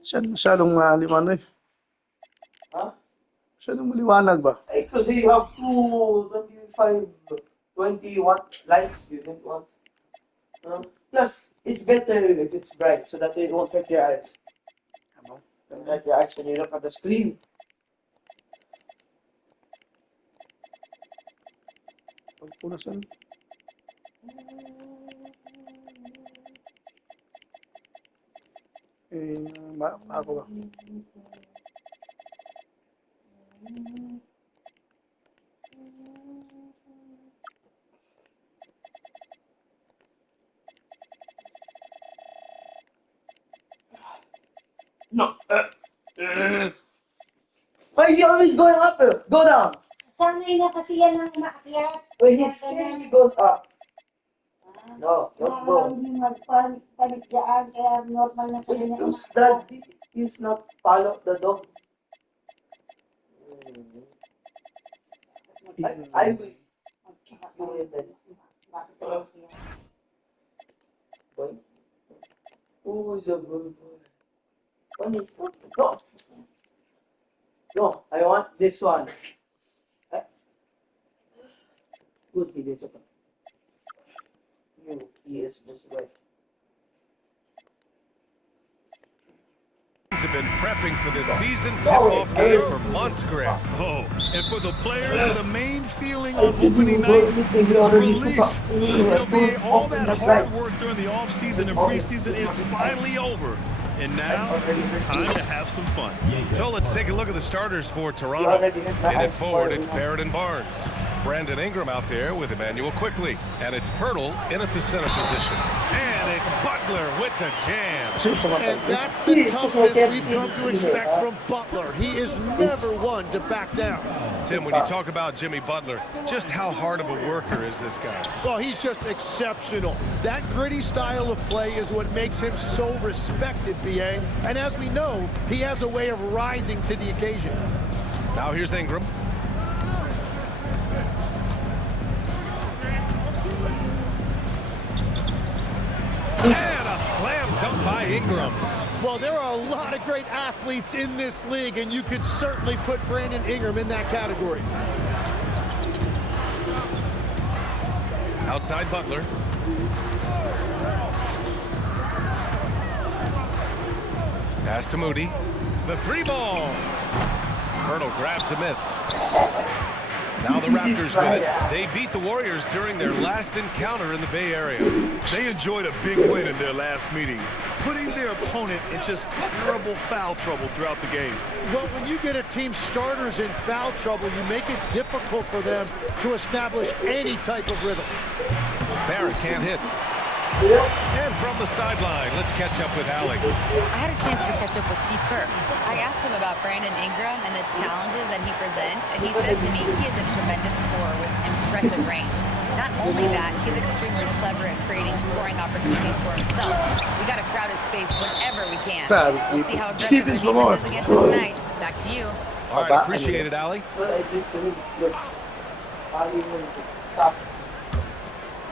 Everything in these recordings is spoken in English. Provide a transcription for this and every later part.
Siya masyadong maliwanag eh. Huh? Masyadong maliwanag ba? Because you have 20 watt lights. You don't want. Plus, it's better if it's bright so that it won't hurt your eyes. Don't hurt your eyes when you look at the screen. Pagpunasan. Ako ba? No. Why is he always going up? Go down. Sanay na kasi yan ang umaakyat. When he's scared, he goes up. No, don't go. Hindi magpalit dyan, kaya normal na sa kanya. Who's that? He's not follow the dog. I will. Boy. Oh, he's a good boy. Funny. No. No, I want this one. Good, he did it. He is just right. Have been prepping for this season tip-off game for months, Greg. Oh, and for the players, the main feeling on opening night is relief. NBA, all that hard work during the offseason and preseason is finally over. And now it's time to have some fun. So let's take a look at the starters for Toronto. In it forward, it's Barrett and Barnes. Brandon Ingram out there with Emmanuel Quickly. And it's Pirtle in at the center position. And it's Butler with the jam. And that's the toughness we've come to expect from Butler. He is never one to back down. Tim, when you talk about Jimmy Butler, just how hard of a worker is this guy? Well, he's just exceptional. That gritty style of play is what makes him so respected, BA. And as we know, he has a way of rising to the occasion. Now here's Ingram. And a slam dunk by Ingram. Well, there are a lot of great athletes in this league, and you could certainly put Brandon Ingram in that category. Outside Butler. Pass to Moody. The three ball. Pirtle grabs a miss. Now the Raptors win it. They beat the Warriors during their last encounter in the Bay Area. They enjoyed a big win in their last meeting, putting their opponent in just terrible foul trouble throughout the game. Well, when you get a team's starters in foul trouble, you make it difficult for them to establish any type of rhythm. Barrett can't hit. And from the sideline, let's catch up with Alec. I had a chance to catch up with Steve Kerr. I asked him about Brandon Ingram and the challenges that he presents, and he said to me he is a tremendous scorer with impressive range. Not only that, he's extremely clever at creating scoring opportunities for himself. We got to crowd his space whenever we can. We'll see how aggressive the defense is against him tonight. Back to you. All right, appreciate it, Alec. So I think look. Stop.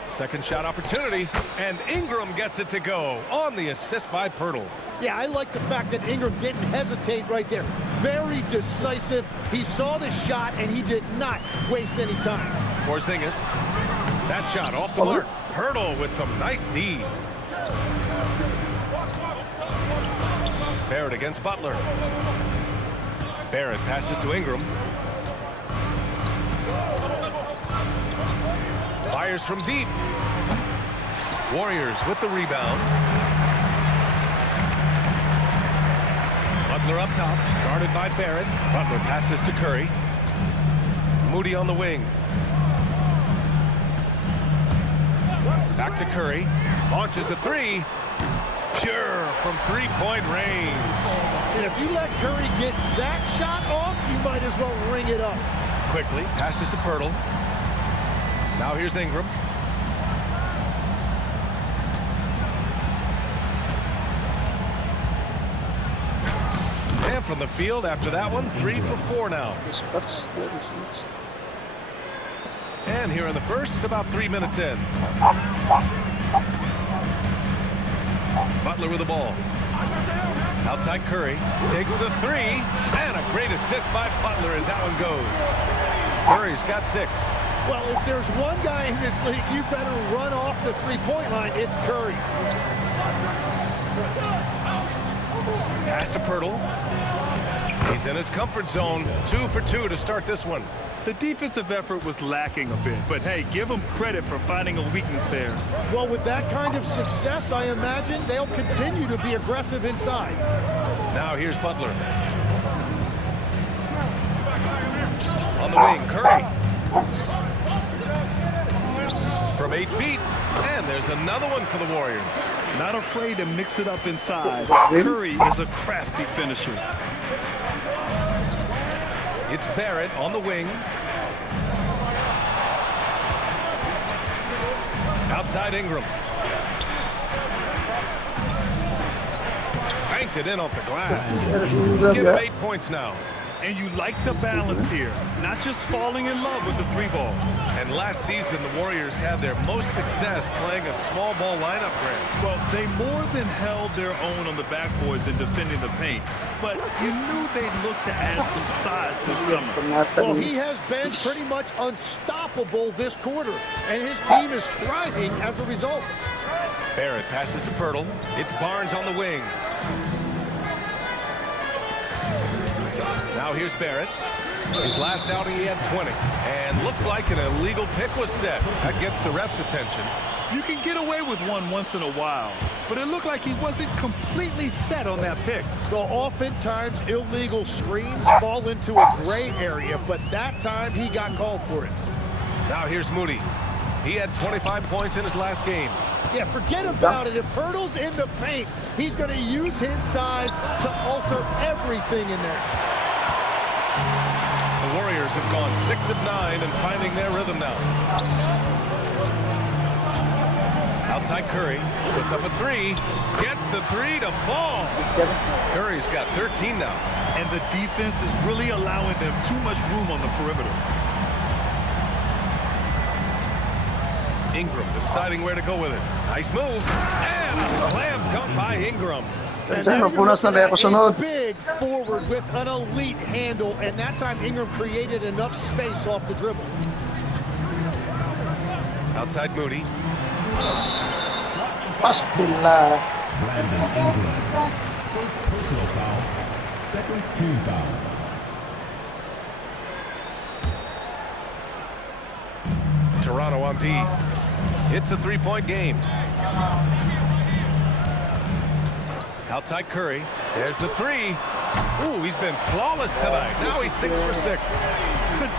Second shot opportunity, and Ingram gets it to go on the assist by Pirtle. Yeah, I like the fact that Ingram didn't hesitate right there. Very decisive. He saw the shot, and he did not waste any time. Porzingis. That shot off the mark. Pirtle with some nice D. Barrett against Butler. Barrett passes to Ingram. Fires from deep. Warriors with the rebound. Butler up top, guarded by Barrett. Butler passes to Curry. Moody on the wing. Back to Curry. Launches a three. Pure from three-point range. And if you let Curry get that shot off, you might as well ring it up. Quickly passes to Pirtle. Now here's Ingram. And from the field after that one, 3 for 4 now. And here in the first, about 3 minutes in. Butler with the ball. Outside Curry. Takes the three. And a great assist by Butler as that one goes. Curry's got 6. Well, if there's one guy in this league, you better run off the three-point line. It's Curry. Pass to Pirtle. He's in his comfort zone. 2 for 2 to start this one. The defensive effort was lacking a bit, but hey, give them credit for finding a weakness there. Well, with that kind of success, I imagine they'll continue to be aggressive inside. Now here's Butler. On the wing, Curry. From 8 feet. And there's another one for the Warriors. Not afraid to mix it up inside. Curry is a crafty finisher. It's Barrett on the wing. Outside Ingram. Banked it in off the glass. Give him 8 points now. And you like the balance here, not just falling in love with the 3-ball. And last season, the Warriors had their most success playing a small ball lineup, Grant. Well, they more than held their own on the backboards in defending the paint. But you knew they'd look to add some size this summer. Well, he has been pretty much unstoppable this quarter, and his team is thriving as a result. Barrett passes to Pirtle. It's Barnes on the wing. Now here's Barrett. His last outing, he had 20. And looks like an illegal pick was set. That gets the ref's attention. You can get away with one once in a while, but it looked like he wasn't completely set on that pick. Well, oftentimes illegal screens fall into a gray area, but that time he got called for it. Now here's Moody. He had 25 points in his last game. Yeah, forget about it. If Pirtle's in the paint, he's going to use his size to alter everything in there. The Warriors have gone 6 of 9 and finding their rhythm now. Outside Curry, puts up a 3, gets the 3 to fall. Curry's got 13 now. And the defense is really allowing them too much room on the perimeter. Ingram deciding where to go with it. Nice move. And a slam dunk by Ingram. And Saan now mapunas na you're tayo looking at kasunod? a big forward with an elite handle, and that time Ingram created enough space off the dribble. Outside Moody. Pastil na. Brandon Ingram. First personal foul. Second team foul. Toronto on D. It's a 3-point game. Outside Curry. There's the 3. Ooh, he's been flawless tonight. Now he's 6 for 6.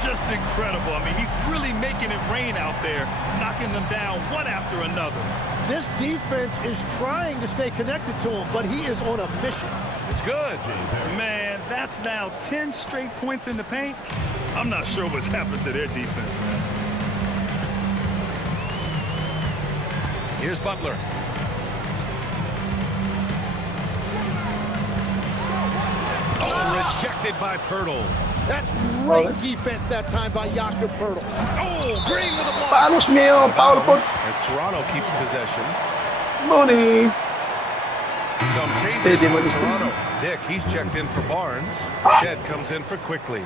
Just incredible. I mean, he's really making it rain out there, knocking them down one after another. This defense is trying to stay connected to him, but he is on a mission. It's good. Man, that's now 10 straight points in the paint. I'm not sure what's happened to their defense, man. Here's Butler. Oh, rejected by Pirtle. That's great defense that time by Jakob Pirtle. Oh, Green with a block. Palos Mio, Paul po. As Toronto keeps possession. Money. Some changes Steady, for money. Toronto. Dick, he's checked in for Barnes. Shed comes in for Quickly.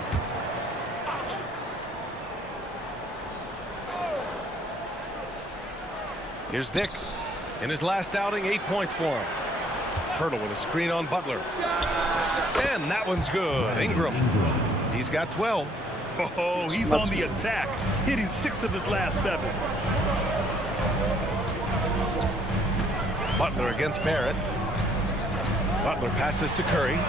Here's Dick. In his last outing, 8 points for him. Pirtle with a screen on Butler. And that one's good. Ingram. He's got 12. Oh, he's on the attack, hitting 6 of his last 7. Butler against Barrett. Butler passes to Curry.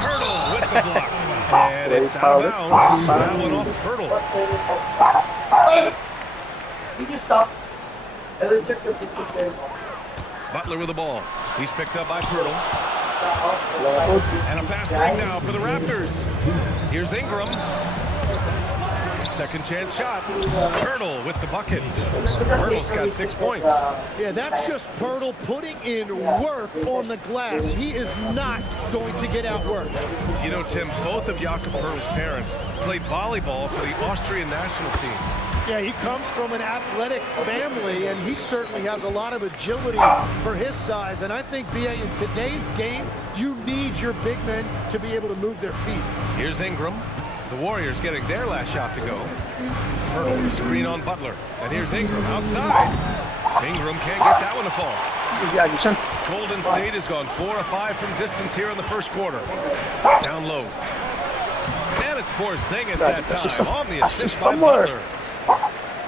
Pirtle with the block. And it's out of bounds. That one off Pirtle. You can stop. And then check your picture there. Butler with the ball. He's picked up by Pirtle. And a fast break now for the Raptors. Here's Ingram. Second chance shot. Pirtle with the bucket. Pirtle's got 6 points. Yeah, that's just Pirtle putting in work on the glass. He is not going to get outworked. You know, Tim, both of Jakob Pirtle's parents played volleyball for the Austrian national team. Yeah, he comes from an athletic family, and he certainly has a lot of agility for his size. And I think, B.A., in today's game, you need your big men to be able to move their feet. Here's Ingram. The Warriors getting their last shot to go. Hurdle screen on Butler. And here's Ingram outside. Ingram can't get that one to fall. Golden State has gone 4 of 5 from distance here in the first quarter. Down low. And it's Porzingis that time on the assist by Butler.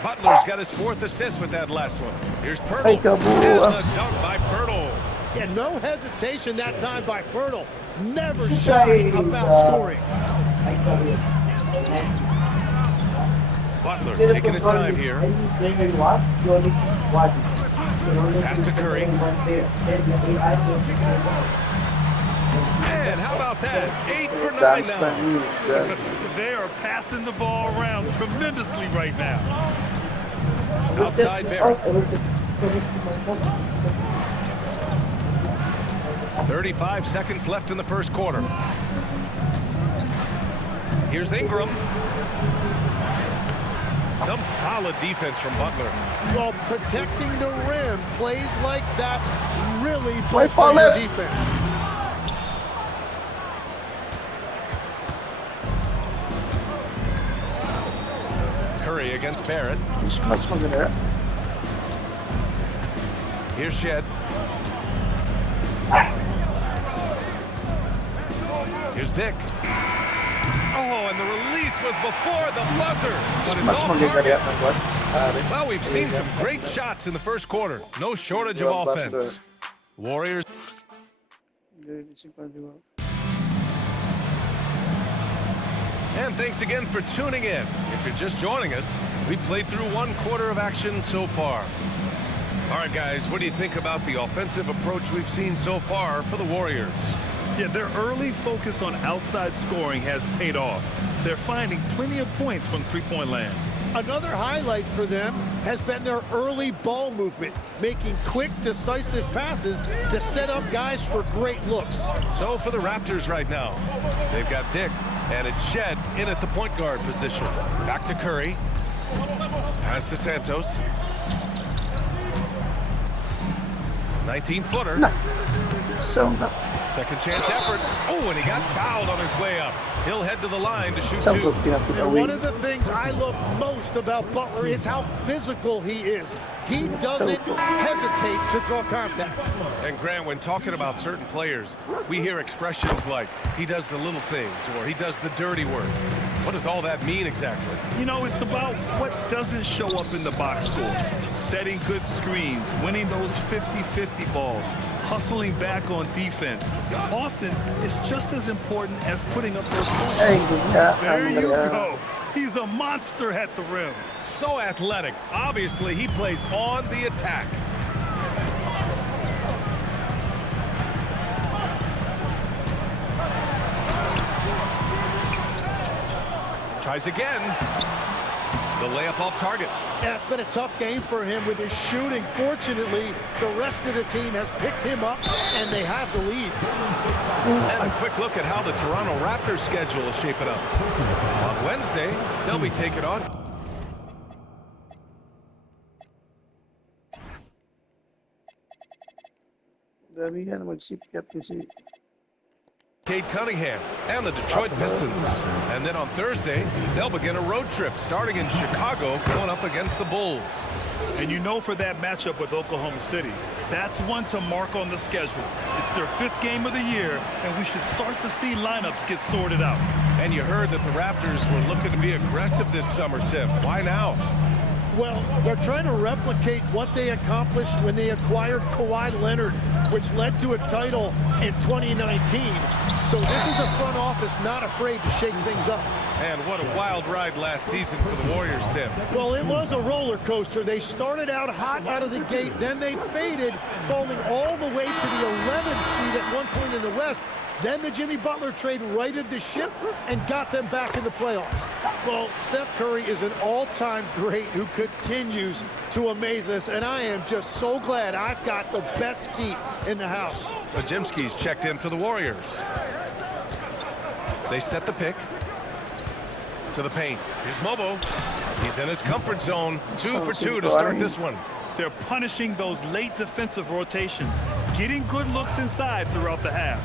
Butler's got his 4th assist with that last one. Here's Pirtle. And the dunk by Pirtle. Yeah, no hesitation that time by Pirtle. Never shy about scoring. Butler taking his time here. Pass to Curry. And how about that? 8 for 9 now. They are passing the ball around tremendously right now. Outside Barrett. 35 seconds left in the first quarter. Here's Ingram. Some solid defense from Butler. Well, protecting the rim, plays like that really boosts your defense. Curry against Barrett. Here's Shed. Here's Dick. Oh, and the release was before the buzzer. But it's off target. Well, we've seen some great shots in the first quarter. No shortage of offense. Warriors. And thanks again for tuning in. If you're just joining us, we played through 1 quarter of action so far. All right, guys, what do you think about the offensive approach we've seen so far for the Warriors? Yeah, their early focus on outside scoring has paid off. They're finding plenty of points from three-point land. Another highlight for them has been their early ball movement, making quick, decisive passes to set up guys for great looks. So for the Raptors right now, they've got Dick and it's Shed in at the point guard position. Back to Curry. Pass to Santos. 19-footer. Second chance effort. Oh, and he got fouled on his way up. He'll head to the line to shoot 2. And one of the things I love most about Butler is how physical he is. He doesn't hesitate to draw contact. And Grant, when talking about certain players, we hear expressions like, he does the little things, or he does the dirty work. What does all that mean exactly? You know, it's about what doesn't show up in the box score. Setting good screens, winning those 50-50 balls, hustling back on defense. Often, it's just as important as putting up those points. There you go. He's a monster at the rim. So athletic. Obviously, he plays on the attack. Tries again. The layup off target. Yeah, it's been a tough game for him with his shooting. Fortunately, the rest of the team has picked him up, and they have the lead. And a quick look at how the Toronto Raptors schedule is shaping up. On Wednesday, they'll be taking on Cade Cunningham and the Detroit Pistons. And then on Thursday, they'll begin a road trip starting in Chicago, going up against the Bulls. And you know, for that matchup with Oklahoma City, that's one to mark on the schedule. It's their 5th game of the year, and we should start to see lineups get sorted out. And you heard that the Raptors were looking to be aggressive this summer, Tim. Why now? Well, they're trying to replicate what they accomplished when they acquired Kawhi Leonard, which led to a title in 2019. So this is a front office not afraid to shake things up. And what a wild ride last season for the Warriors, Tim. Well, it was a roller coaster. They started out hot out of the gate, then they faded, falling all the way to the 11th seed at one point in the West. Then the Jimmy Butler trade righted the ship and got them back in the playoffs. Well, Steph Curry is an all-time great who continues to amaze us, and I am just so glad I've got the best seat in the house. Podziemski's checked in for the Warriors. They set the pick to the paint. Here's Mobo. He's in his comfort zone. 2 for 2 to start this one. They're punishing those late defensive rotations, getting good looks inside throughout the half.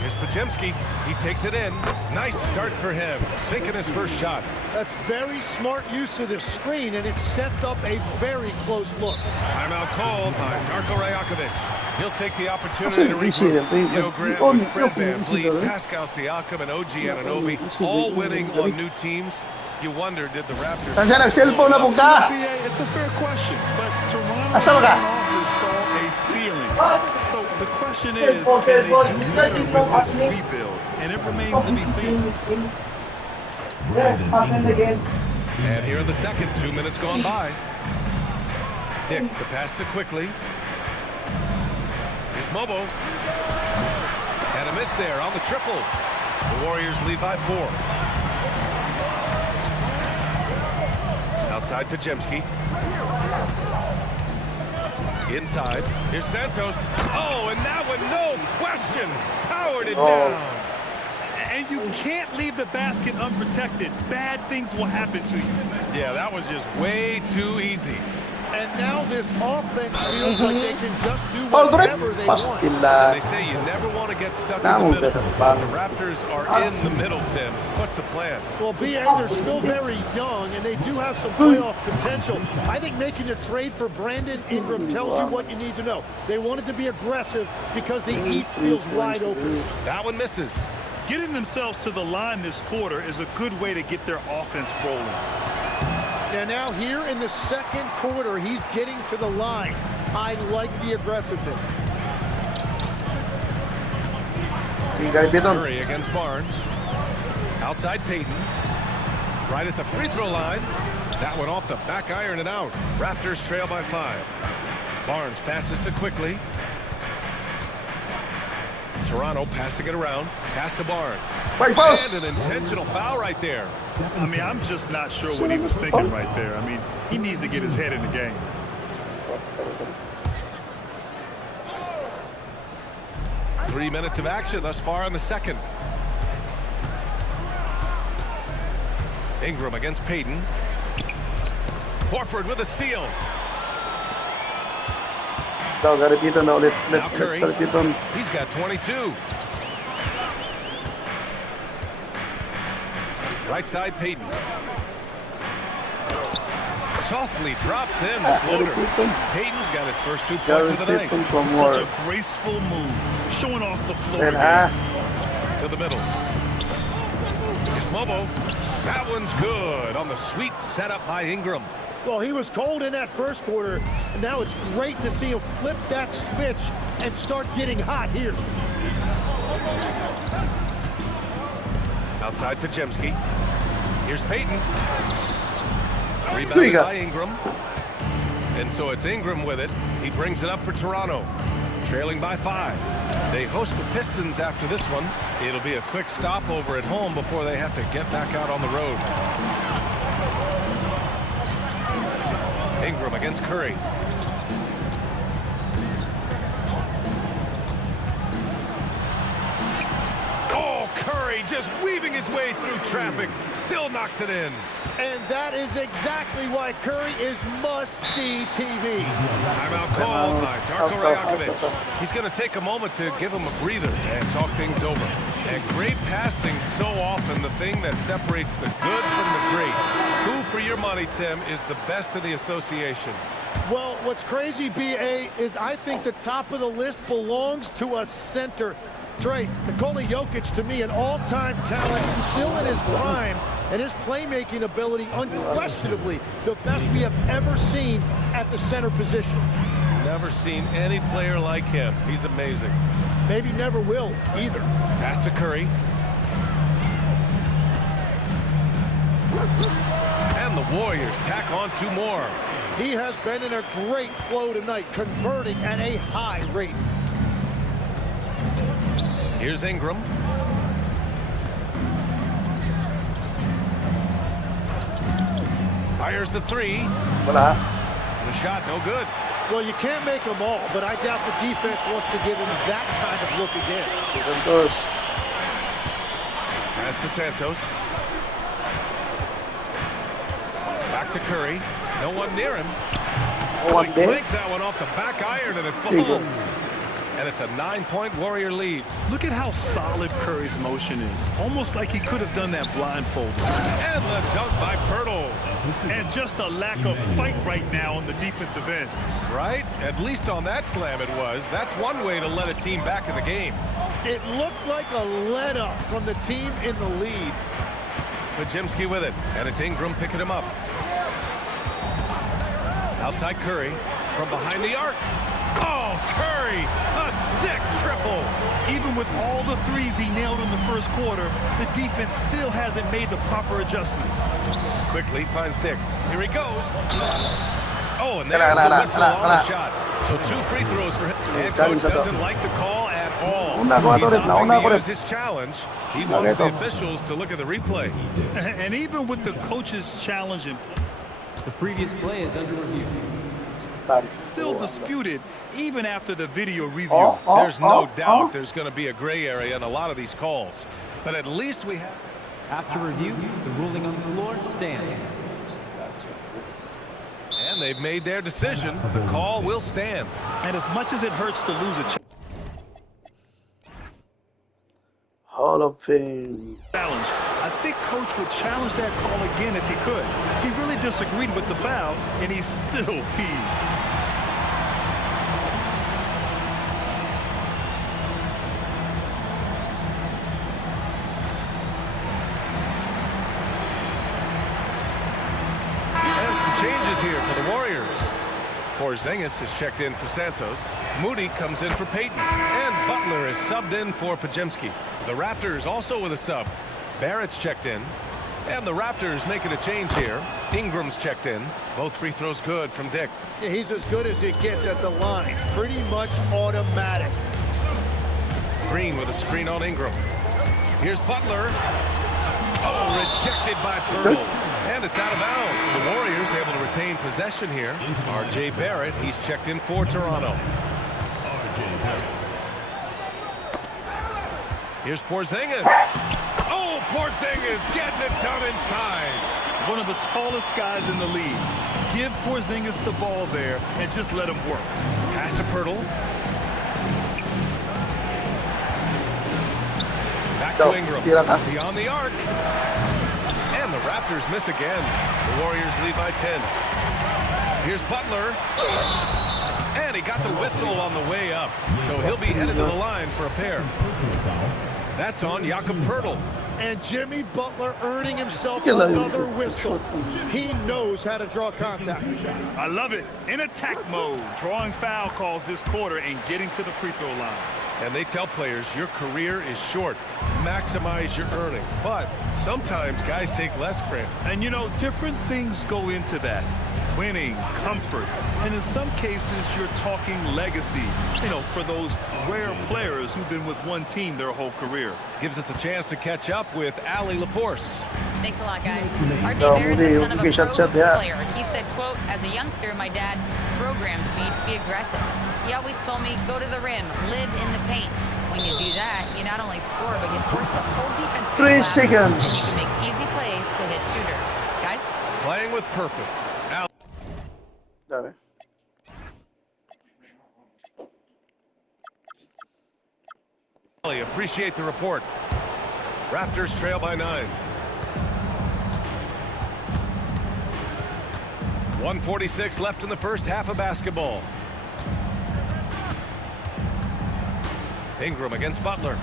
Here's Podziemski. He takes it in. Nice start for him. Sinking his first shot. That's very smart use of the screen, and it sets up a very close look. Timeout called by Darko Rajakovic. He'll take the opportunity to Kasi easy. regroup. Joe Grant with Fred VanVleet, Pascal Siakam, and OG Anunoby, all winning on new teams. You wonder, did the Raptors... Nandiyan nag-cellphone na po ka. It's a fair question, but Toronto Asa ba ka? saw a ceiling. So the question is, can they do this rebuild? And it remains to be seen. And here in the second, 2 minutes gone by. Dick, the pass to quickly. Here's Mobo. And a miss there on the triple. The Warriors lead by 4. Outside Podziemski. Inside. Here's Santos. Oh, and that one, no question. Powered it down. And you can't leave the basket unprotected. Bad things will happen to you. Yeah, that was just way too easy. And now this offense feels like they can just do whatever they want. And they say you never want to get stuck in the middle. The Raptors are in the middle, Tim. What's the plan? Well, BA, they're still very young, and they do have some playoff potential. I think making a trade for Brandon Ingram tells you what you need to know. They wanted to be aggressive because the East feels wide open. That one misses. Getting themselves to the line this quarter is a good way to get their offense rolling. And now here in the second quarter, he's getting to the line. I like the aggressiveness. Curry against Barnes. Outside Payton. Right at the free throw line. That one off the back iron and out. Raptors trail by 5. Barnes passes to quickly. Toronto passing it around. Pass to Barnes. And an intentional foul right there. I mean, I'm just not sure what he was thinking right there. I mean, he needs to get his head in the game. Three minutes of action thus far in the second. Ingram against Payton. Horford with a steal. Now Curry. He's got 22. Right side Payton. Softly drops in the floater. Payton's got his first 2 points of the night. Such a graceful move, showing off the floor. To the middle. Here's Mobo. That one's good on the sweet setup by Ingram. Well, he was cold in that first quarter, and now it's great to see him flip that switch and start getting hot here. Outside Podziemski. Here's Payton. Rebounded by Ingram. And so it's Ingram with it. He brings it up for Toronto. Trailing by 5. They host the Pistons after this one. It'll be a quick stopover at home before they have to get back out on the road. Ingram against Curry. Oh, Curry just weaving his way through traffic. Still knocks it in. And that is exactly why Curry is must-see TV. Timeout called by Darko Rajakovic. He's going to take a moment to give him a breather and talk things over. And great passing, so often the thing that separates the good from the great. Who, for your money, Tim, is the best in the association? Well, what's crazy, BA, is I think the top of the list belongs to a center. Trey, Nikola Jokic, to me, an all-time talent, still in his prime, and his playmaking ability, unquestionably, the best we have ever seen at the center position. Never seen any player like him. He's amazing. Maybe never will, either. Pass to Curry. And the Warriors tack on 2 more. He has been in a great flow tonight, converting at a high rate. Here's Ingram. Fires the 3. The shot no good. Well, you can't make them all, but I doubt the defense wants to give him that kind of look again. Pass to Santos. Back to Curry. No one near him. No one He there. cranks that one off the back iron and it you go. falls. And it's a 9-point Warrior lead. Look at how solid Curry's motion is. Almost like he could have done that blindfolded. And the dunk by Pirtle. And just a lack of fight right now on the defensive end. Right? At least on that slam it was. That's one way to let a team back in the game. It looked like a let-up from the team in the lead. Podziemski with it. And it's Ingram picking him up. Outside Curry. From behind the arc. Oh, Curry! A sick triple! Even with all the threes he nailed in the first quarter, the defense still hasn't made the proper adjustments. Quickly finds Dick. Here he goes. Oh, and there's the whistle on the shot. So 2 free throws for him. And coach doesn't like the call at all. He's opting to use his challenge. He wants the officials to look at the replay. And even with the coach's challenge, The previous play is under review. still disputed even after the video review. There's no doubt there's going to be a gray area in a lot of these calls. But at least we have... After review, the ruling on the floor stands. And they've made their decision. The call will stand. And as much as it hurts to lose a Hall of Fame. challenge, I think coach would challenge that call again if he could. He really disagreed with the foul, and he's still peeved. And some changes here for the Warriors. Porzingis is checked in for Santos. Moody comes in for Payton. And Butler is subbed in for Podziemski. The Raptors also with a sub. Barrett's checked in. And the Raptors making a change here. Ingram's checked in. Both free throws good from Dick. Yeah, he's as good as it gets at the line. Pretty much automatic. Green with a screen on Ingram. Here's Butler. Oh, rejected by Pirtle. And it's out of bounds. The Warriors able to retain possession here. R.J. Barrett, he's checked in for Toronto. Here's Porzingis. Oh, Porzingis getting it done inside. One of the tallest guys in the league. Give Porzingis the ball there and just let him work. Pass to Pirtle. Back to Ingram. Beyond the arc. And the Raptors miss again. The Warriors lead by 10. Here's Butler. And he got the whistle on the way up. So he'll be headed to the line for a pair. That's on Jakob Pirtle. And Jimmy Butler earning himself another whistle. He knows how to draw contact. I love it. In attack mode, drawing foul calls this quarter and getting to the free throw line. And they tell players your career is short. Maximize your earnings. But sometimes guys take less credit. And you know, different things go into that. Winning, comfort, and in some cases you're talking legacy, you know, for those rare players who've been with one team their whole career. Gives us a chance to catch up with Allie LaForce. Thanks a lot, guys. R.J. Barrett, the son of a pro player. He said, quote, as a youngster, my dad programmed me to be aggressive. He always told me, go to the rim, live in the paint. When you do that, you not only score, but you force the whole defense to 3 collapse seconds. and make easy plays to hit shooters. Guys? Playing with purpose. Dame. Allie, appreciate the report. Raptors trail by 9. 1:46 left in the first half of basketball. Ingram against Butler.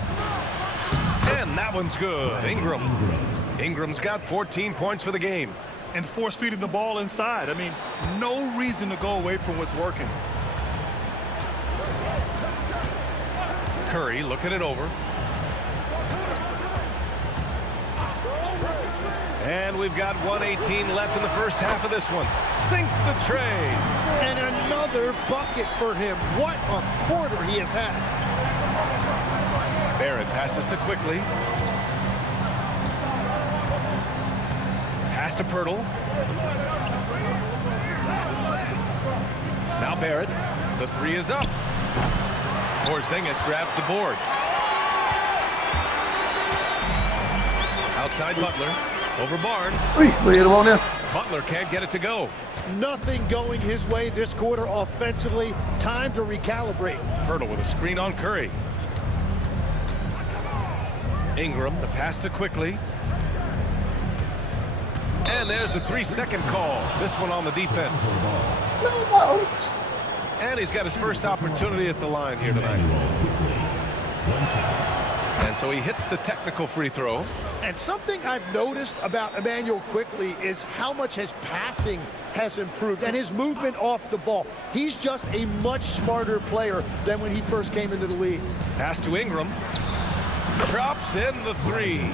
And that one's good. Ingram's got 14 points for the game. And force feeding the ball inside. I mean, no reason to go away from what's working. Curry looking it over. And we've got 1:18 left in the first half of this one. Sinks the tray. And another bucket for him. What a quarter he has had. Barrett passes to Quickly. Pass to Pirtle. Now Barrett. The 3 is up. Porzingis grabs the board. Outside Butler. Over Barnes. Uy, pudieron poner. Butler can't get it to go. Nothing going his way this quarter offensively. Time to recalibrate. Pirtle with a screen on Curry. Ingram, the pass to Quickly. And there's a 3-second call. This one on the defense. No. And he's got his first opportunity at the line here tonight. And so he hits the technical free throw. And something I've noticed about Immanuel Quickley is how much his passing has improved and his movement off the ball. He's just a much smarter player than when he first came into the league. Pass to Ingram. Drops in the 3.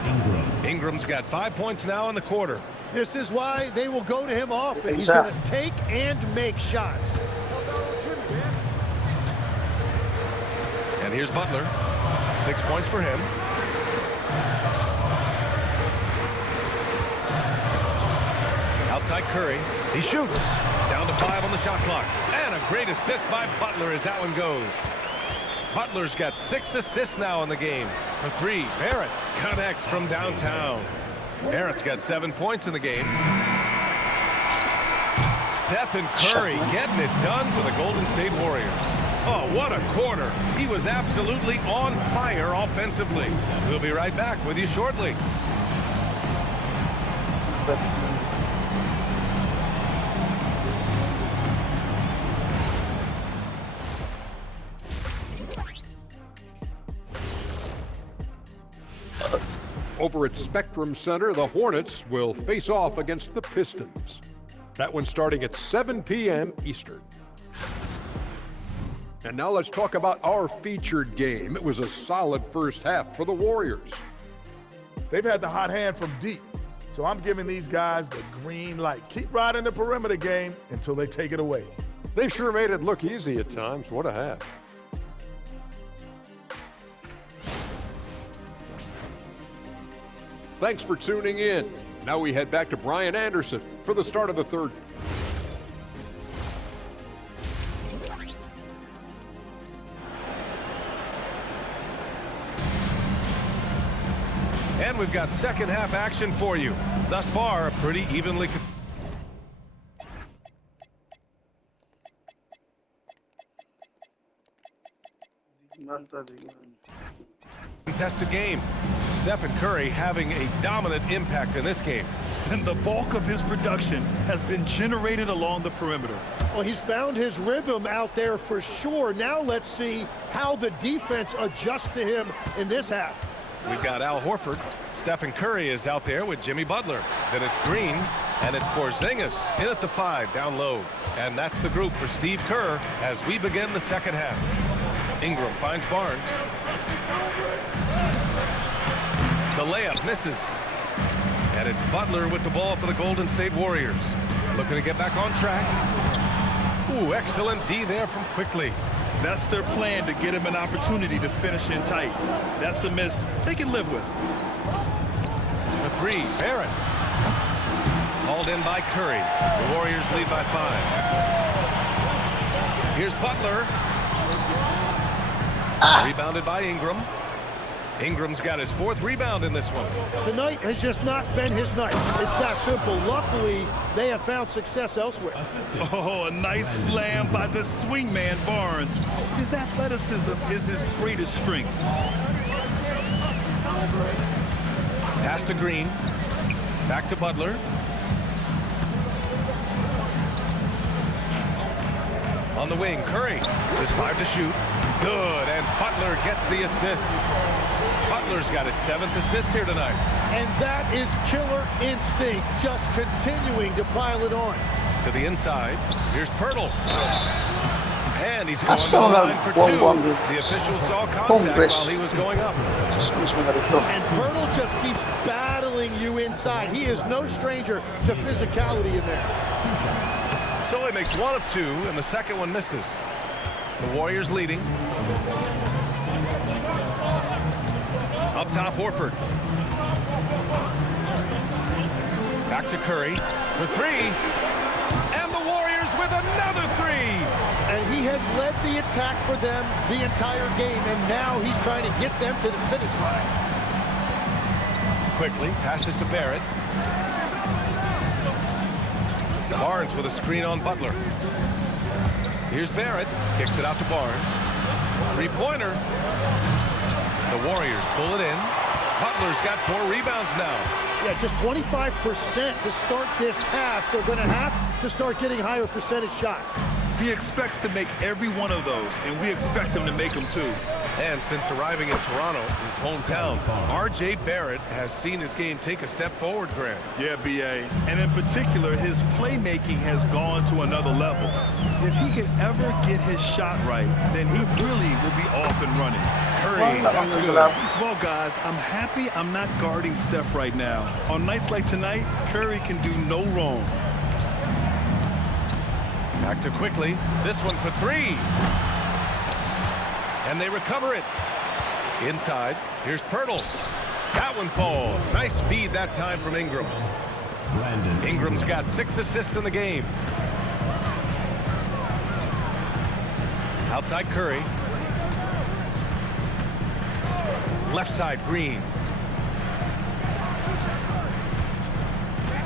Ingram's got 5 points now in the quarter. This is why they will go to him often. He's going to take and make shots. And here's Butler. 6 points for him. Outside Curry. He shoots. Down to 5 on the shot clock. And a great assist by Butler as that one goes. Butler's got 6 assists now in the game. For 3, Barrett connects from downtown. Barrett's got 7 points in the game. Stephen Curry getting it done for the Golden State Warriors. Oh, what a quarter. He was absolutely on fire offensively. We'll be right back with you shortly. Over at Spectrum Center, the Hornets will face off against the Pistons. That one's starting at 7 p.m. Eastern. And now let's talk about our featured game. It was a solid first half for the Warriors. They've had the hot hand from deep, so I'm giving these guys the green light. Keep riding the perimeter game until they take it away. They sure made it look easy at times. What a half. Thanks for tuning in. Now we head back to Brian Anderson for the start of the third. And we've got second half action for you. Thus far, a pretty evenly contested game. Stephen Curry having a dominant impact in this game. And the bulk of his production has been generated along the perimeter. Well, he's found his rhythm out there for sure. Now let's see how the defense adjusts to him in this half. We've got Al Horford. Stephen Curry is out there with Jimmy Butler. Then it's Green, and it's Porzingis in at the 5, down low. And that's the group for Steve Kerr as we begin the second half. Ingram finds Barnes. The layup misses. And it's Butler with the ball for the Golden State Warriors. Looking to get back on track. Ooh, excellent D there from Quickly. That's their plan, to get him an opportunity to finish in tight. That's a miss they can live with. The 3, Barrett. Hauled in by Curry. The Warriors lead by 5. Here's Butler. Rebounded by Ingram. Ingram's got his 4th rebound in this one. Tonight has just not been his night. It's that simple. Luckily, they have found success elsewhere. Oh, a nice slam by the swingman Barnes. His athleticism is his greatest strength. Pass to Green. Back to Butler. On the wing, Curry. Just 5 to shoot. Good, and Butler gets the assist. Butler's got his 7th assist here tonight. And that is killer instinct, just continuing to pile it on. To the inside, here's Pirtle. And he's going to the line for 2. The official saw contact while he was going up. And Pirtle just keeps battling you inside. He is no stranger to physicality in there. So he makes 1 of 2, and the second one misses. The Warriors leading. Up top, Horford. Back to Curry for 3. And the Warriors with another 3. And he has led the attack for them the entire game, and now he's trying to get them to the finish line. Quickly passes to Barrett. Barnes with a screen on Butler. Here's Barrett. Kicks it out to Barnes. Three-pointer. The Warriors pull it in. Butler's got 4 rebounds now. Yeah, just 25% to start this half. They're going to have to start getting higher percentage shots. He expects to make every one of those, and we expect him to make them too. And since arriving in Toronto, his hometown, R.J. Barrett has seen his game take a step forward, Grant. Yeah, B.A. And in particular, his playmaking has gone to another level. If he can ever get his shot right, then he really will be off and running. Curry, that's good. Well, guys, I'm happy I'm not guarding Steph right now. On nights like tonight, Curry can do no wrong. Back to Quickly. This one for 3. And they recover it. Inside, here's Pirtle. That one falls. Nice feed that time from Ingram. Ingram's got 6 assists in the game. Outside Curry. Left side, Green.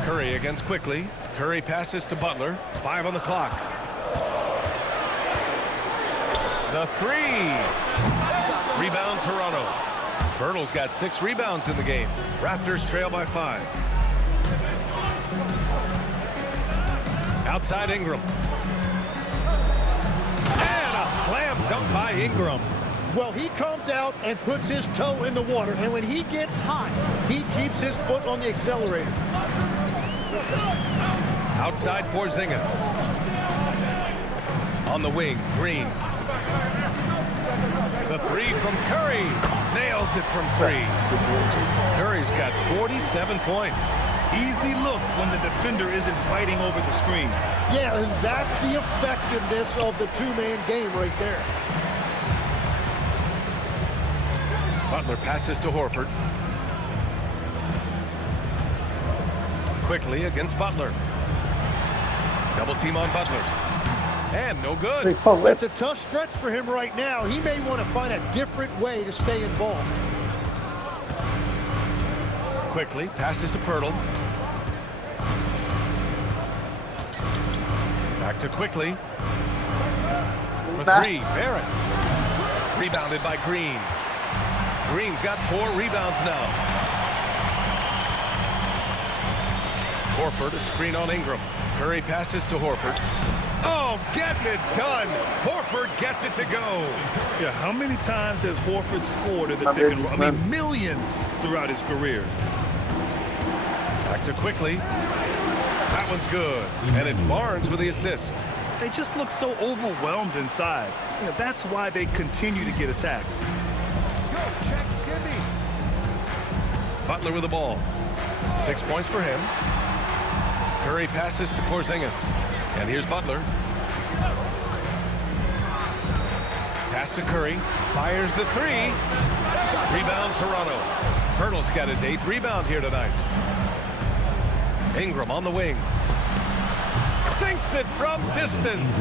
Curry against Quickly. Curry passes to Butler. 5 on the clock. The 3. Rebound Toronto. Pirtle's got 6 rebounds in the game. Raptors trail by 5. Outside Ingram. And a slam dunk by Ingram. Well, he comes out and puts his toe in the water, and when he gets hot, he keeps his foot on the accelerator. Outside Porzingis. On the wing, Green. The 3 from Curry. Nails it from 3. Curry's got 47 points. Easy look when the defender isn't fighting over the screen. Yeah, and that's the effectiveness of the two-man game right there. Butler passes to Horford. Quickly against Butler. Double team on Butler. And no good. It's a tough stretch for him right now. He may want to find a different way to stay involved. Quickly passes to Pirtle. Back to Quickly. For 3, Barrett. Rebounded by Green. Green's got 4 rebounds now. Horford, a screen on Ingram. Curry passes to Horford. Oh, getting it done. Horford gets it to go. Yeah, how many times has Horford scored in the pick and roll? I mean, millions throughout his career. Back to Quickly. That one's good. And it's Barnes with the assist. They just look so overwhelmed inside. You know, that's why they continue to get attacked. Butler with the ball. 6 points for him. Curry passes to Porzingis. And here's Butler. Pass to Curry. Fires the 3. Rebound Toronto. Pirtle's got his 8th rebound here tonight. Ingram on the wing. Sinks it from distance.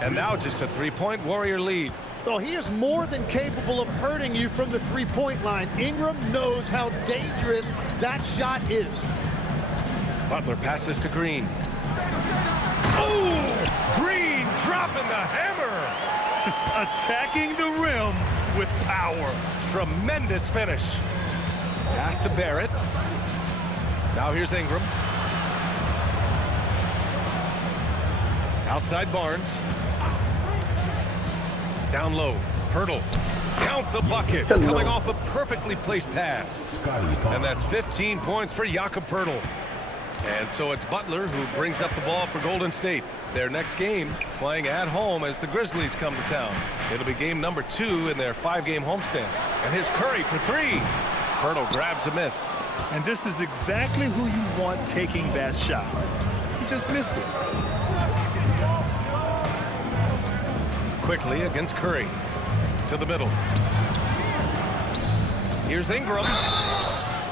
And now just a 3-point Warrior lead. Well, he is more than capable of hurting you from the three-point line. Ingram knows how dangerous that shot is. Butler passes to Green. Oh! Green dropping the hammer! Attacking the rim with power. Tremendous finish. Pass to Barrett. Now here's Ingram. Outside Barnes. Down low. Pirtle. Count the bucket. Coming off a perfectly placed pass. And that's 15 points for Jakob Pirtle. And so it's Butler who brings up the ball for Golden State. Their next game playing at home as the Grizzlies come to town. It'll be game number 2 in their 5-game homestand. And here's Curry for 3. Pirtle grabs a miss. And this is exactly who you want taking that shot. He just missed it. Quickly against Curry. To the middle. Here's Ingram.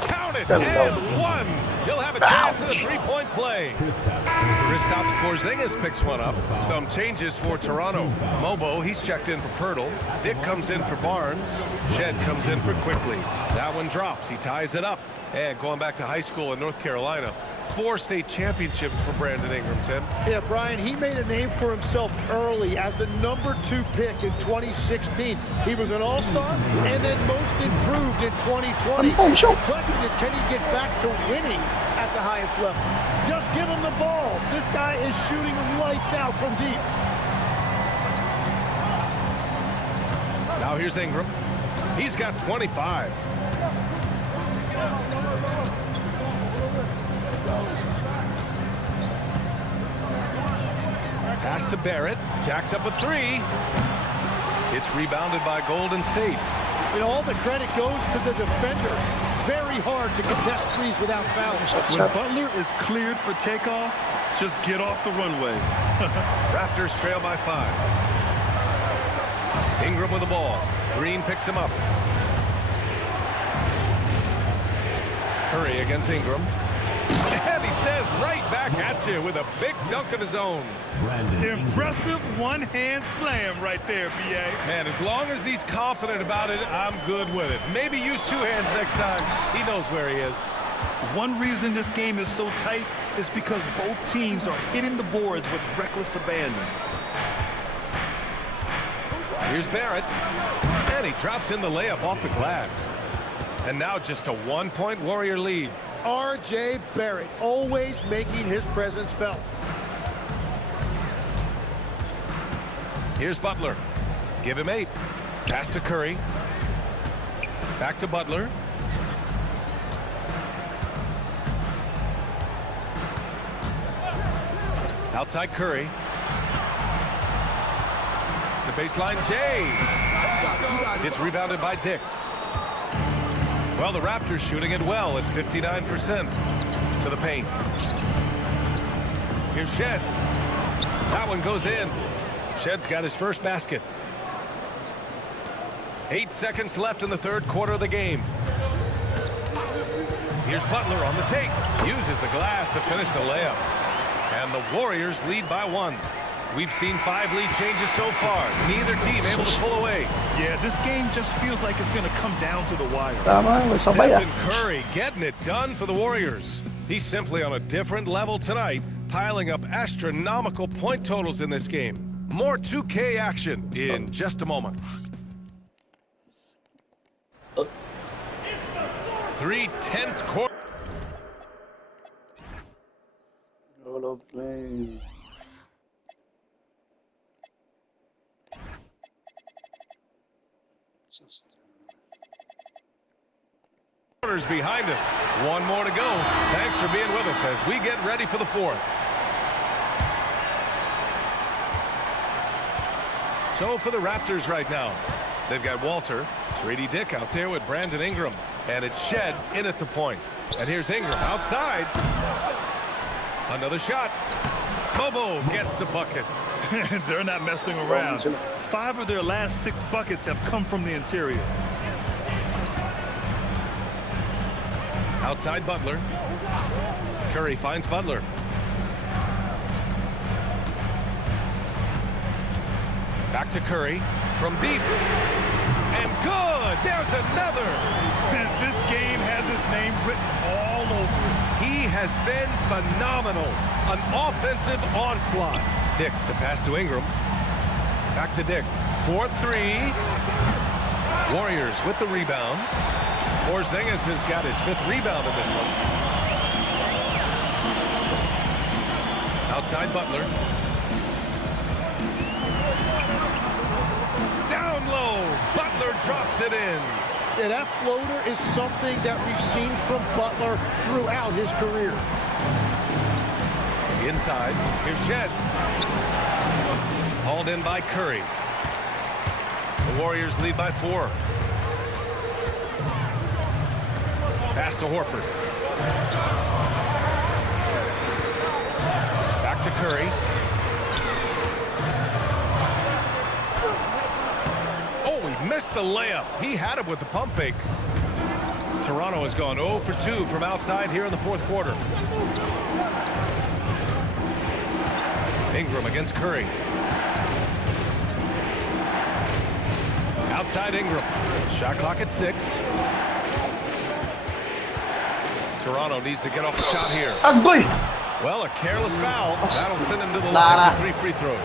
Count it, and 1. He'll have a chance at a 3-point play. Kristaps Porzingis picks one up. Some changes for Toronto. Mobo, he's checked in for Pirtle. Dick comes in for Barnes. Shed comes in for Quickly. That one drops. He ties it up. And going back to high school in North Carolina, 4 state championships for Brandon Ingram, Tim. Yeah, Brian, he made a name for himself early as the #2 pick in 2016. He was an all-star and then most improved in 2020. The question is, can he get back to winning at the highest level? Just give him the ball. This guy is shooting lights out from deep. Now here's Ingram. He's got 25. Pass to Barrett. Jacks up a 3. It's rebounded by Golden State. And all the credit goes to the defender. Very hard to contest threes without fouls. When Butler is cleared for takeoff, just get off the runway. Raptors trail by 5. Ingram with the ball. Green picks him up. Curry against Ingram. And he says right back at you with a big dunk of his own. Impressive one-hand slam right there, B.A. Man, as long as he's confident about it, I'm good with it. Maybe use 2 hands next time. He knows where he is. One reason this game is so tight is because both teams are hitting the boards with reckless abandon. Here's Barrett. And he drops in the layup off the glass. And now just a 1-point Warrior lead. R.J. Barrett always making his presence felt. Here's Butler. Give him 8. Pass to Curry. Back to Butler. Outside Curry. The baseline, Jay. It's rebounded by Dick. Well, the Raptors shooting it well at 59% to the paint. Here's Shed. That one goes in. Shed's got his first basket. 8 seconds left in the 3rd quarter of the game. Here's Butler on the take. Uses the glass to finish the layup. And the Warriors lead by 1. We've seen 5 lead changes so far. Neither team able to pull away. Yeah, this game just feels like it's going to come down to the wire. Stephen Curry getting it done for the Warriors. He's simply on a different level tonight, piling up astronomical point totals in this game. More 2K action in just a moment. 3 tenths quarter. Quarters behind us. 1 more to go. Thanks for being with us as we get ready for the 4th. So for the Raptors right now, they've got Walter, Grady Dick out there with Brandon Ingram, and it's Shed in at the point. And here's Ingram outside. Another shot. Bobo gets the bucket. They're not messing around. 5 of their last 6 buckets have come from the interior. Outside Butler. Curry finds Butler. Back to Curry from deep. And good! There's another! And this game has his name written all over it. He has been phenomenal. An offensive onslaught. Dick, the pass to Ingram. Back to Dick. 4-3. Warriors with the rebound. Porzingis has got his 5th rebound in this one. Outside Butler. Down low. Butler drops it in. Yeah, that floater is something that we've seen from Butler throughout his career. Inside, here's Shed. Hauled in by Curry. The Warriors lead by 4. Pass to Horford. Back to Curry. Oh, he missed the layup. He had it with the pump fake. Toronto has gone 0 for 2 from outside here in the 4th quarter. Ingram against Curry. Outside Ingram. Shot clock at 6. Toronto needs to get off the shot here. Agoy! Well, a careless foul. That'll send him to the Nah, line for 3 free throws.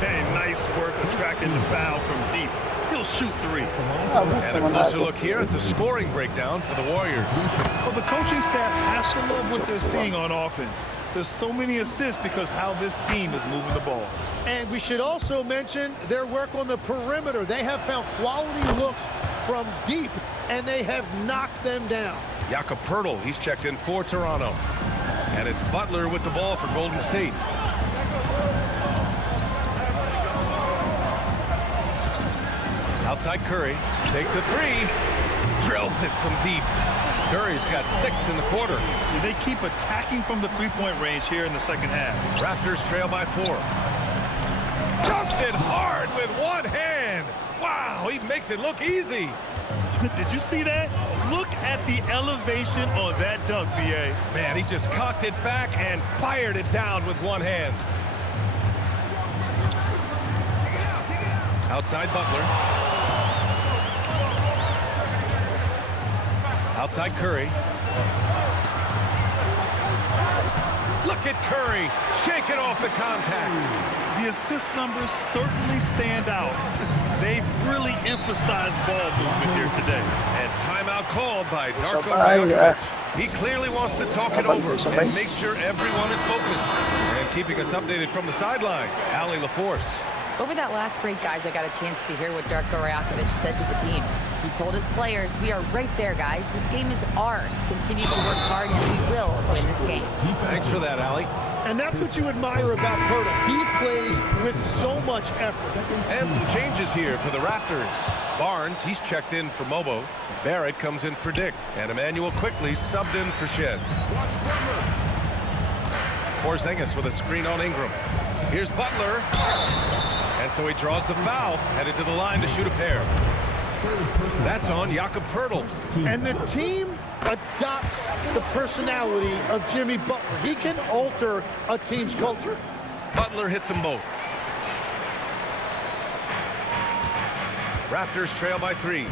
Hey, nice work attracting the foul from deep. He'll shoot 3. And a closer look here at the scoring breakdown for the Warriors. Well, the coaching staff has to love what they're seeing on offense. There's so many assists because how this team is moving the ball. And we should also mention their work on the perimeter. They have found quality looks from deep, and they have knocked them down. Jakob Poeltl, he's checked in for Toronto. And it's Butler with the ball for Golden State. Outside Curry, takes a 3, drills it from deep. Curry's got 6 in the quarter. They keep attacking from the three-point range here in the second half. Raptors trail by 4. Dunks it hard with one hand. Wow, he makes it look easy. Did you see that? Look at the elevation on that dunk, B.A. Man, he just cocked it back and fired it down with one hand. Outside Butler. Outside Curry. Look at Curry shaking off the contact. The assist numbers certainly stand out. They've really emphasized ball movement here today. And timeout called by Darko Rajovic. He clearly wants to talk it over and make sure everyone is focused. And keeping us updated from the sideline, Allie LaForce. Over that last break, guys, I got a chance to hear what Darko Rajovic said to the team. He told his players, we are right there, guys. This game is ours. Continue to work hard, and we will win this game. Thanks for that, Allie. And that's what you admire about Poeltl. He plays with so much effort. And some changes here for the Raptors. Barnes, he's checked in for Mobo. Barrett comes in for Dick. And Emmanuel quickly subbed in for Shed. Porzingis with a screen on Ingram. Here's Butler. And so he draws the foul, headed to the line to shoot a pair. That's on Jakob Poeltl. And the team adopts the personality of Jimmy Butler. He can alter a team's culture. Butler hits them both. Raptors trail by 3.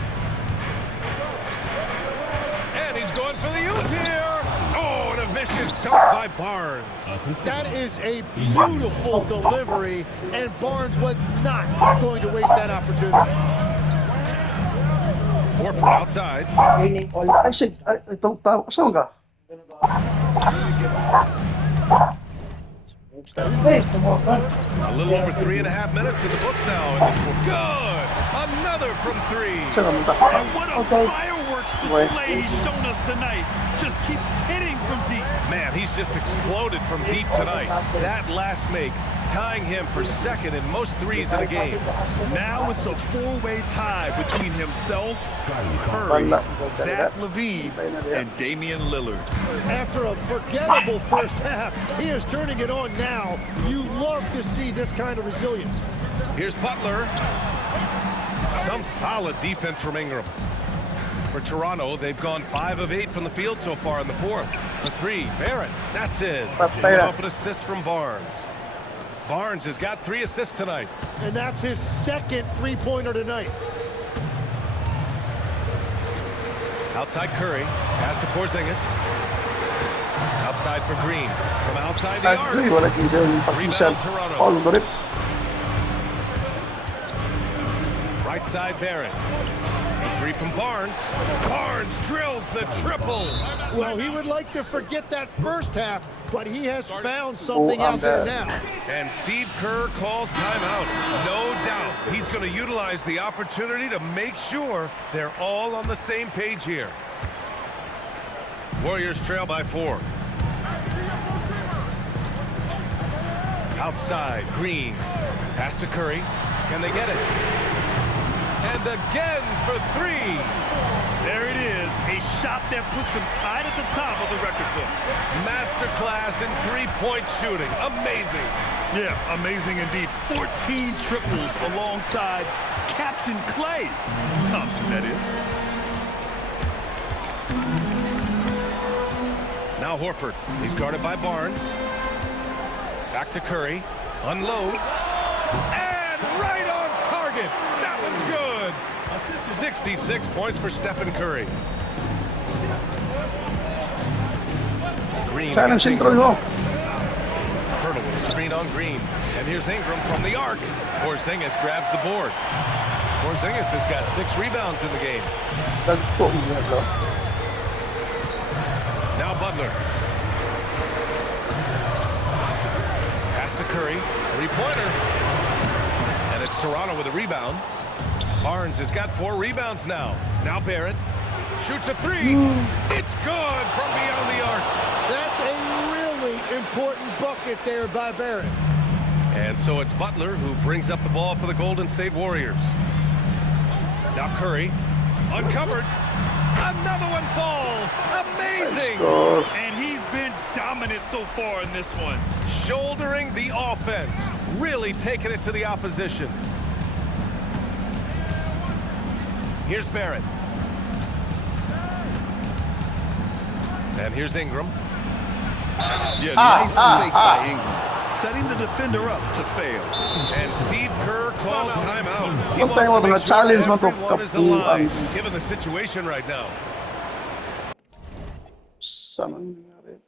And he's going for the oop here. Oh, and a vicious dunk by Barnes. That is a beautiful delivery, and Barnes was not going to waste that opportunity. Horford outside. I said, itong tao, saan ka? A little over 3.5 minutes in the books now. And this one, good. Another from 3. And what a fireworks display he's shown us tonight. Just keeps hitting from deep. Man, he's just exploded from deep tonight. That last make, tying him for second in most threes in a game. Now it's a 4-way tie between himself, Curry, Zach LaVine, and Damian Lillard. After a forgettable first half, he is turning it on now. You love to see this kind of resilience. Here's Butler. Some solid defense from Ingram. For Toronto, they've gone 5 of 8 from the field so far in the fourth. The 3, Barrett, that's it. Getting off an assist from Barnes. Barnes has got 3 assists tonight. And that's his second three-pointer tonight. Outside Curry, pass to Porzingis. Outside for Green. From outside the arc. Rebound Toronto. Right side Barrett. 3 from Barnes. Barnes drills the triple. Well, he would like to forget that first half, but he has found something out there now. And Steve Kerr calls timeout. No doubt he's going to utilize the opportunity to make sure they're all on the same page here. Warriors trail by 4. Outside, Green. Pass to Curry. Can they get it? And again for 3. There it is, a shot that puts him tied at the top of the record books. Masterclass in three-point shooting. Amazing. Yeah, amazing indeed. 14 triples alongside Captain Klay Thompson, that is. Now Horford. He's guarded by Barnes. Back to Curry. Unloads. And right on target. That one's good. 66 points for Stephen Curry. Green Saan ang against sentro Ingram. mo? Hurdle with a screen on Green. And here's Ingram from the arc. Porzingis grabs the board. Porzingis has got 6 rebounds in the game. Dagpo niya bro. Now Butler. Pass to Curry. 3-pointer. And it's Toronto with a rebound. Barnes has got 4 rebounds now. Now Barrett shoots a 3. It's good from beyond the arc. That's a really important bucket there by Barrett. And so it's Butler who brings up the ball for the Golden State Warriors. Now Curry, uncovered. Another one falls. Amazing. And he's been dominant so far in this one. Shouldering the offense. Really taking it to the opposition. Here's Barrett. And here's Ingram. Yeah, nice fake by Ingram. Setting the defender up to fail. And Steve Kerr calls timeout. He Huwag tayo wants to make challenge sure mo to everyone is alive, given the situation right now. Saan ang nangyari?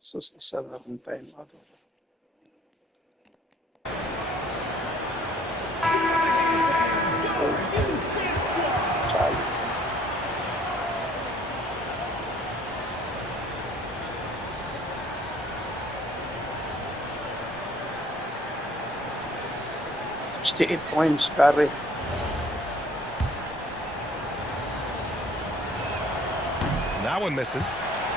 So, isa na akong time out. Challenge. $68 points, Curry. That one misses.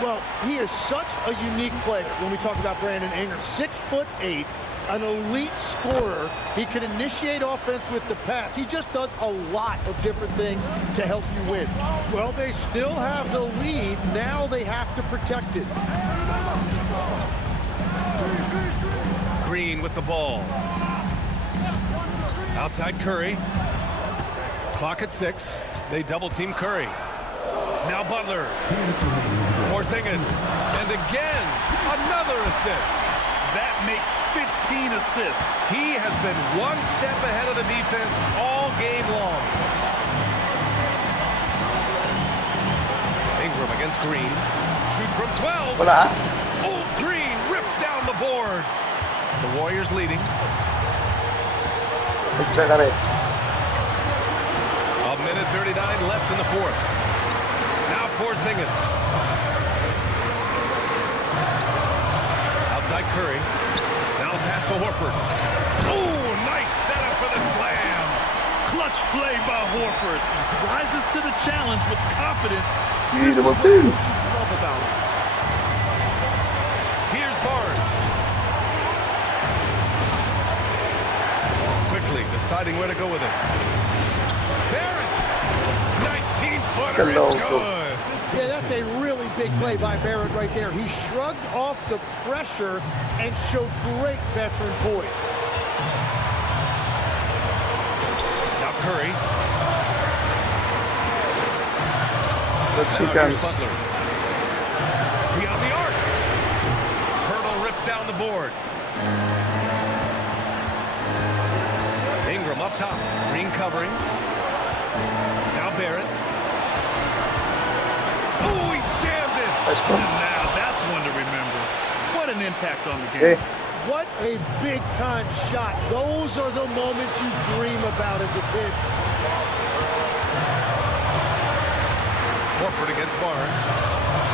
Well, he is such a unique player when we talk about Brandon Ingram. 6'8", an elite scorer. He can initiate offense with the pass. He just does a lot of different things to help you win. Well, they still have the lead. Now they have to protect it. Green with the ball. Outside Curry. Clock at 6. They double team Curry. Now Butler. Porzingis. And again, another assist. That makes 15 assists. He has been one step ahead of the defense all game long. Ingram against Green. Shoot from 12. Wala. Oh, Green rips down the board. The Warriors leading. Pagsa ka rin. A minute 39 left in the fourth. Now Porzingis. Outside Curry. Now the pass to Horford. Oh, nice setup for the slam. Clutch play by Horford. Rises to the challenge with confidence. This This is what coaches love about him. Here's Barnes. Quickly deciding where to go with it. Barrett. 19-footer is good. Yeah, that's a really big play by Barrett right there. He shrugged off the pressure and showed great veteran poise. Now Curry. Let's see, Now guys. here's Butler. Beyond the arc. Hurdle rips down the board. Ingram up top. Green covering. Now Barrett. Oh, he jammed it. Let's go. Now that's one to remember. What an impact on the game. Okay. What a big-time shot. Those are the moments you dream about as a kid. Horford against Barnes.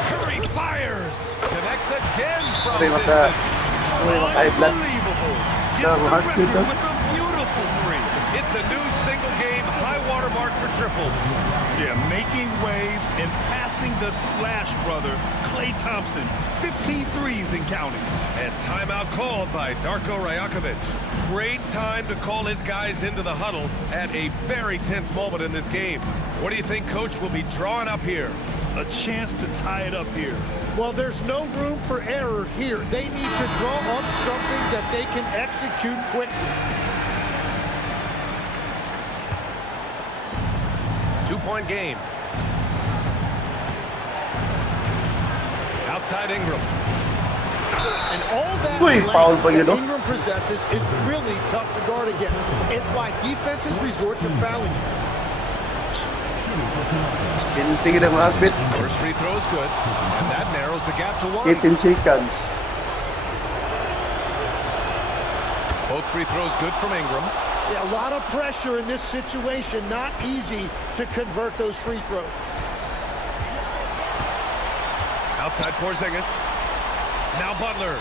Curry fires. Connects again from Okay, what's that? distance. Unbelievable. Gets the Hard record to do. with a beautiful three. It's a new single-game high-water mark for triples. Yeah, making waves and passing the splash brother, Klay Thompson. 15 threes and counting. And timeout called by Darko Rajakovic. Great time to call his guys into the huddle at a very tense moment in this game. What do you think Coach will be drawing up here? A chance to tie it up here. Well, there's no room for error here. They need to draw up something that they can execute quickly. 2-point game. Outside Ingram. And all that Uy, foul pa yun, that no? Ingram possesses is really tough to guard against. It's why defenses resort to fouling him. Pintingin ang Albert. First free throw is good, and that narrows the gap to 1. 18 seconds. Both free throws good from Ingram. Yeah, a lot of pressure in this situation. Not easy to convert those free throws. Outside Porzingis. Now Butler.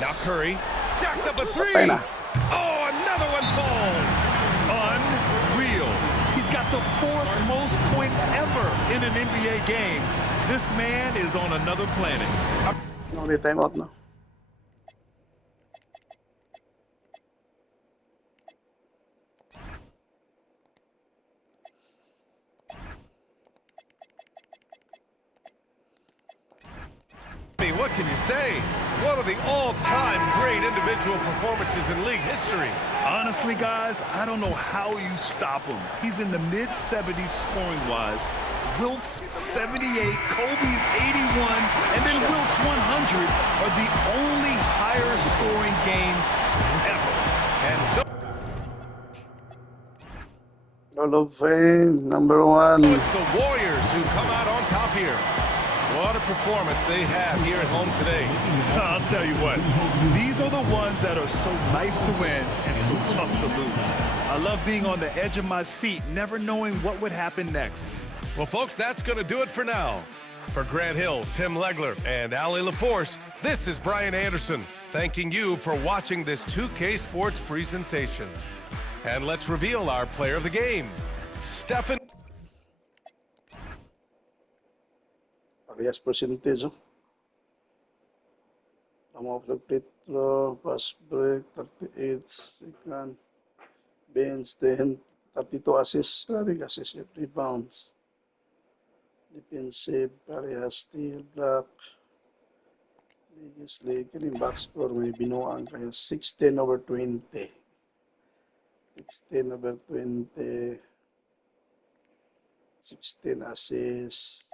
Now Curry. Jacks up a 3. Oh, another one falls. Unreal. He's got the 4th most points ever in an NBA game. This man is on another planet. No, may timeout na. What can you say? One of the all-time great individual performances in league history. Honestly, guys, I don't know how you stop him. He's in the mid-70s scoring-wise. Wilt's 78, Kobe's 81, and then Wilt's 100 are the only higher-scoring games ever. And so Hall of Fame, number 1. it's the Warriors who come out on top here. What a performance they have here at home today. I'll tell you what, these are the ones that are so nice to win and so tough to lose. I love being on the edge of my seat, never knowing what would happen next. Well, folks, that's going to do it for now. For Grant Hill, Tim Legler, and Ali LaForce, this is Brian Anderson, thanking you for watching this 2K Sports presentation. And let's reveal our player of the game, Stephen. Parehas percentage. Tama of the free throw, pass break, 38 second, bench 10, 32 assists, grabe assist, 8 rebounds. Defensive, parehas steal, block. Biggest league, yung box score may binuang kaya 16 over 20. 16 over 20. 16 assists.